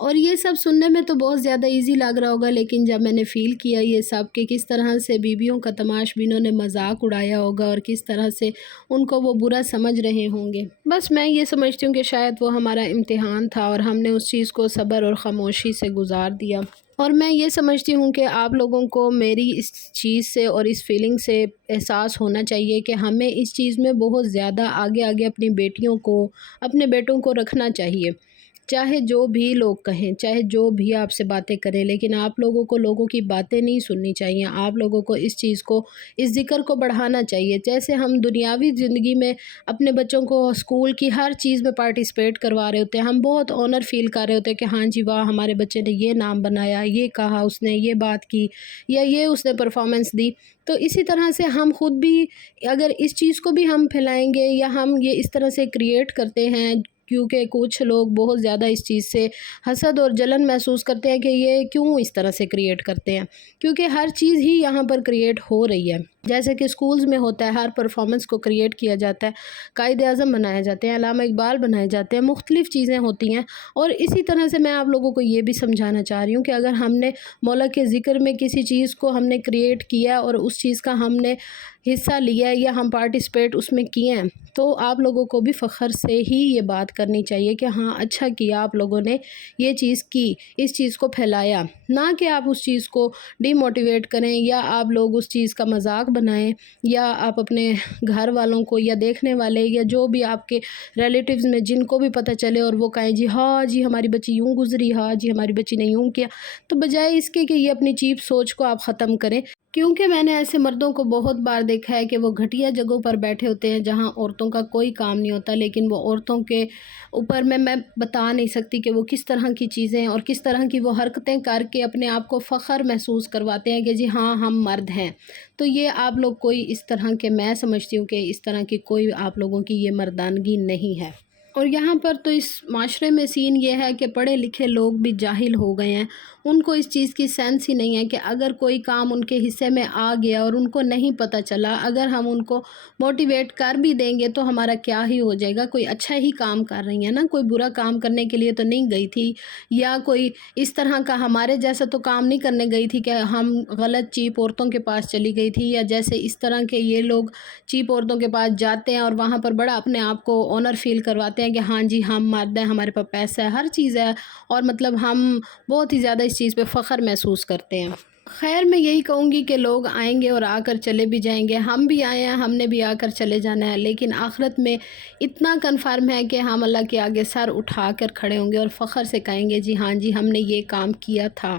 اور یہ سب سننے میں تو بہت زیادہ ایزی لگ رہا ہوگا، لیکن جب میں نے فیل کیا یہ سب کہ کس طرح سے بیویوں کا تماش بینوں نے مذاق اڑایا ہوگا اور کس طرح سے ان کو وہ برا سمجھ رہے ہوں گے، بس میں یہ سمجھتی ہوں کہ شاید وہ ہمارا امتحان تھا اور ہم نے اس چیز کو صبر اور خاموشی سے گزار دیا۔ اور میں یہ سمجھتی ہوں کہ آپ لوگوں کو میری اس چیز سے اور اس فیلنگ سے احساس ہونا چاہیے کہ ہمیں اس چیز میں بہت زیادہ آگے آگے اپنی بیٹیوں کو، اپنے بیٹوں کو رکھنا چاہیے، چاہے جو بھی لوگ کہیں، چاہے جو بھی آپ سے باتیں کریں، لیکن آپ لوگوں کو لوگوں کی باتیں نہیں سننی چاہیے، آپ لوگوں کو اس چیز کو، اس ذکر کو بڑھانا چاہیے۔ جیسے ہم دنیاوی زندگی میں اپنے بچوں کو اسکول کی ہر چیز میں پارٹیسپیٹ کروا رہے ہوتے ہیں، ہم بہت آنر فیل کر رہے ہوتے ہیں کہ ہاں جی واہ ہمارے بچے نے یہ نام بنایا، یہ کہا، اس نے یہ بات کی، یا یہ اس نے پرفارمنس دی۔ تو اسی طرح سے ہم خود بھی اگر اس چیز کو بھی ہم پھیلائیں گے یا ہم یہ اس طرح سے کریٹ کرتے ہیں، کیونکہ کچھ لوگ بہت زیادہ اس چیز سے حسد اور جلن محسوس کرتے ہیں کہ یہ کیوں اس طرح سے کریٹ کرتے ہیں، کیونکہ ہر چیز ہی یہاں پر کریٹ ہو رہی ہے، جیسے کہ سکولز میں ہوتا ہے، ہر پرفارمنس کو کریٹ کیا جاتا ہے، قائد اعظم بنائے جاتے ہیں، علامہ اقبال بنائے جاتے ہیں، مختلف چیزیں ہوتی ہیں۔ اور اسی طرح سے میں آپ لوگوں کو یہ بھی سمجھانا چاہ رہی ہوں کہ اگر ہم نے مولا کے ذکر میں کسی چیز کو ہم نے کریٹ کیا اور اس چیز کا ہم نے حصہ لیا ہے یا ہم پارٹیسپیٹ اس میں کیے ہیں، تو آپ لوگوں کو بھی فخر سے ہی یہ بات کرنی چاہیے کہ ہاں اچھا کیا آپ لوگوں نے یہ چیز کی، اس چیز کو پھیلایا، نہ کہ آپ اس چیز کو ڈی موٹیویٹ کریں یا آپ لوگ اس چیز کا مذاق بنائیں، یا آپ اپنے گھر والوں کو یا دیکھنے والے یا جو بھی آپ کے ریلیٹیوز میں جن کو بھی پتہ چلے اور وہ کہیں جی ہاں جی ہماری بچی یوں گزری، ہاں جی ہماری بچی نے یوں کیا، تو بجائے اس کے کہ یہ اپنی چیپ سوچ کو آپ ختم کریں، کیونکہ میں نے ایسے مردوں کو بہت بار دیکھا ہے کہ وہ گھٹیا جگہوں پر بیٹھے ہوتے ہیں جہاں عورتوں کا کوئی کام نہیں ہوتا، لیکن وہ عورتوں کے اوپر میں بتا نہیں سکتی کہ وہ کس طرح کی چیزیں اور کس طرح کی وہ حرکتیں کر کے اپنے آپ کو فخر محسوس کرواتے ہیں کہ جی ہاں ہم مرد ہیں۔ تو یہ آپ لوگ کوئی اس طرح کے، میں سمجھتی ہوں کہ اس طرح کی کوئی آپ لوگوں کی یہ مردانگی نہیں ہے۔ اور یہاں پر تو اس معاشرے میں سین یہ ہے کہ پڑھے لکھے لوگ بھی جاہل ہو گئے ہیں، ان کو اس چیز کی سینس ہی نہیں ہے کہ اگر کوئی کام ان کے حصے میں آ گیا اور ان کو نہیں پتہ چلا، اگر ہم ان کو موٹیویٹ کر بھی دیں گے تو ہمارا کیا ہی ہو جائے گا، کوئی اچھا ہی کام کر رہی ہیں نا، کوئی برا کام کرنے کے لیے تو نہیں گئی تھی، یا کوئی اس طرح کا ہمارے جیسا تو کام نہیں کرنے گئی تھی کہ ہم غلط چیپ عورتوں کے پاس چلی گئی تھی، یا جیسے اس طرح کے یہ لوگ چیپ عورتوں کے پاس جاتے ہیں اور وہاں پر بڑا اپنے آپ کو آنر فیل کرواتے ہیں کہ ہاں جی ہم مرد ہیں، ہمارے پاس پیسہ ہے، ہر چیز ہے، اور مطلب ہم بہت ہی زیادہ اس چیز پہ فخر محسوس کرتے ہیں۔ خیر میں یہی کہوں گی کہ لوگ آئیں گے اور آ کر چلے بھی جائیں گے، ہم بھی آئے ہیں، ہم نے بھی آ کر چلے جانا ہے، لیکن آخرت میں اتنا کنفرم ہے کہ ہم اللہ کے آگے سر اٹھا کر کھڑے ہوں گے اور فخر سے کہیں گے جی ہاں جی ہم نے یہ کام کیا تھا۔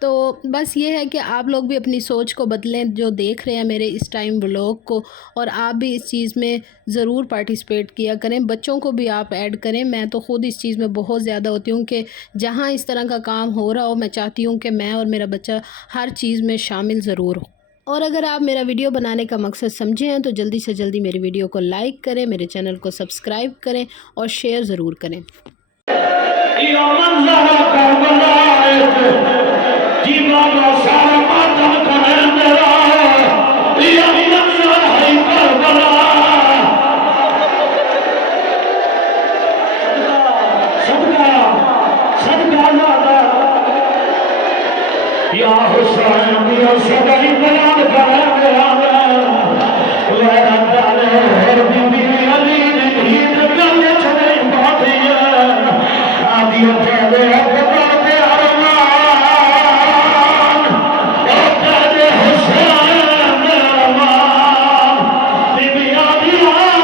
تو بس یہ ہے کہ آپ لوگ بھی اپنی سوچ کو بدلیں، جو دیکھ رہے ہیں میرے اس ٹائم بلاگ کو، اور آپ بھی اس چیز میں ضرور پارٹیسپیٹ کیا کریں، بچوں کو بھی آپ ایڈ کریں۔ میں تو خود اس چیز میں بہت زیادہ ہوتی ہوں کہ جہاں اس طرح کا کام ہو رہا ہو، میں چاہتی ہوں کہ میں اور میرا بچہ ہر چیز میں شامل ضرور ہو۔ اور اگر آپ میرا ویڈیو بنانے کا مقصد سمجھے ہیں تو جلدی سے جلدی میری ویڈیو کو لائک کریں، میرے چینل کو سبسکرائب کریں اور شیئر ضرور کریں۔ یا منظر کربلا جی بابا سارا ماتم کریں میرا، یا منظر ہے کربلا، صدقہ صدقہ زیادہ یا حسین یا صدقی بلاد کریں میرا، لیرہ ڈالے ہر بی بی علی نے ہید گل چھڑے باتی ہے، آدھی اٹھے اکبر دے ارمان، اٹھے حسین ارمان، بی بی علی اٹھے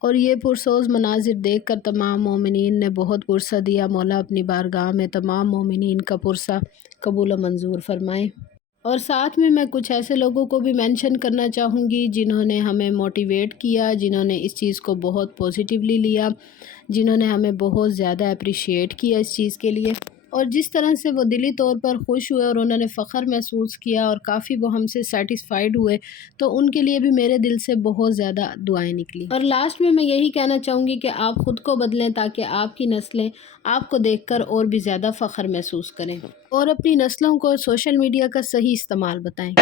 اور یہ پرسوز مناظر دیکھ کر تمام مومنین نے بہت پرسہ دیا۔ مولا اپنی بارگاہ میں تمام مومنین کا پرسہ قبول و منظور فرمائیں۔ اور ساتھ میں کچھ ایسے لوگوں کو بھی مینشن کرنا چاہوں گی جنہوں نے ہمیں موٹیویٹ کیا، جنہوں نے اس چیز کو بہت پوزیٹیولی لیا، جنہوں نے ہمیں بہت زیادہ اپریشیٹ کیا اس چیز کے لیے۔ اور جس طرح سے وہ دلی طور پر خوش ہوئے اور انہوں نے فخر محسوس کیا اور کافی وہ ہم سے سیٹسفائیڈ ہوئے، تو ان کے لیے بھی میرے دل سے بہت زیادہ دعائیں نکلی۔ اور لاسٹ میں یہی کہنا چاہوں گی کہ آپ خود کو بدلیں تاکہ آپ کی نسلیں آپ کو دیکھ کر اور بھی زیادہ فخر محسوس کریں، اور اپنی نسلوں کو سوشل میڈیا کا صحیح استعمال بتائیں۔